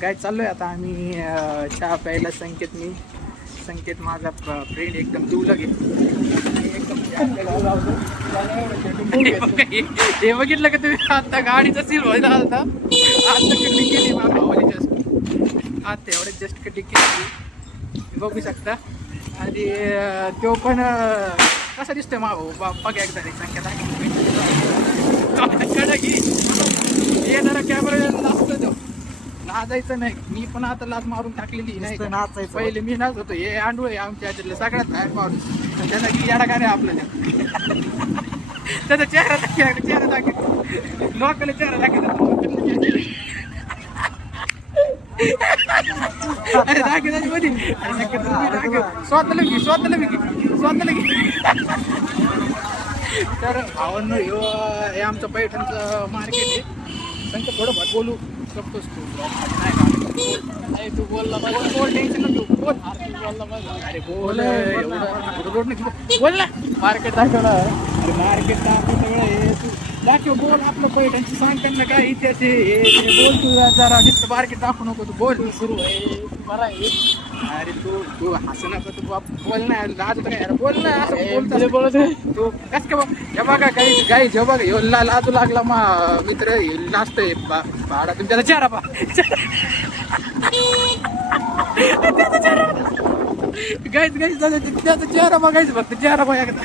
काय चाललोय आता आम्ही चहा प्यायला. संकेत माझा फ्रेंड एकदम जीवलग आहे. एकदम हे बघितलं का तुम्ही आता गाडीचा सील व्हायला आलता. आता कटिंग केली माझ्या भावाने जस्ट. आता एवढं जस्ट कटिंग केली बघू शकता. आणि तो पण कसा दिसतोय मा भाऊ बघा एकदा संकेत येणारा कॅमेरा असतो तो. नाचायचं नाही. मी पण आता लाच मारून टाकलेली नाही. नाचायचं पहिले मी नाच होतो. हे आंडूळ आहे आमच्या ह्याच्यातलं सगळ्यात बाहेर मारून. त्याचा की येडा का नाही आपल्याला. त्याचा चेहरा दाखव लोकांना चेहरा दाखवतात. अरे दाखव मध्ये स्वतःला घे. तर भावांनो हे आमचं पैठणचं मार्केट आहे. संकेत थोडं बहुत बोलू शकतोस तू. नाही तू बोलला बोल टेन्शन नको बोल. अरे बोल रोड नाही बोल ना. मार्केट दाखवलं. अरे मार्केट दाखव सगळं हे तू दाखव. बोल आपलं पैठणचं सांग त्यांना काय इतिहास आहे हे बोल. तू जरा नुसतं मार्केट दाखवू नको. तू बोल सुरू आहे बरं आहे. अरे तू हसू नका. तू बोल ना लाज काय बोल ना. असं बोलत तू कस का हे बघा काही जे बघा ह्यो लाजू लागला मा मित्र नाचतोय भाडा तुमच्याला चेहरा पा. गाईच त्याचा चेहरा बघायचं फक्त. चेहरा बघा एकदा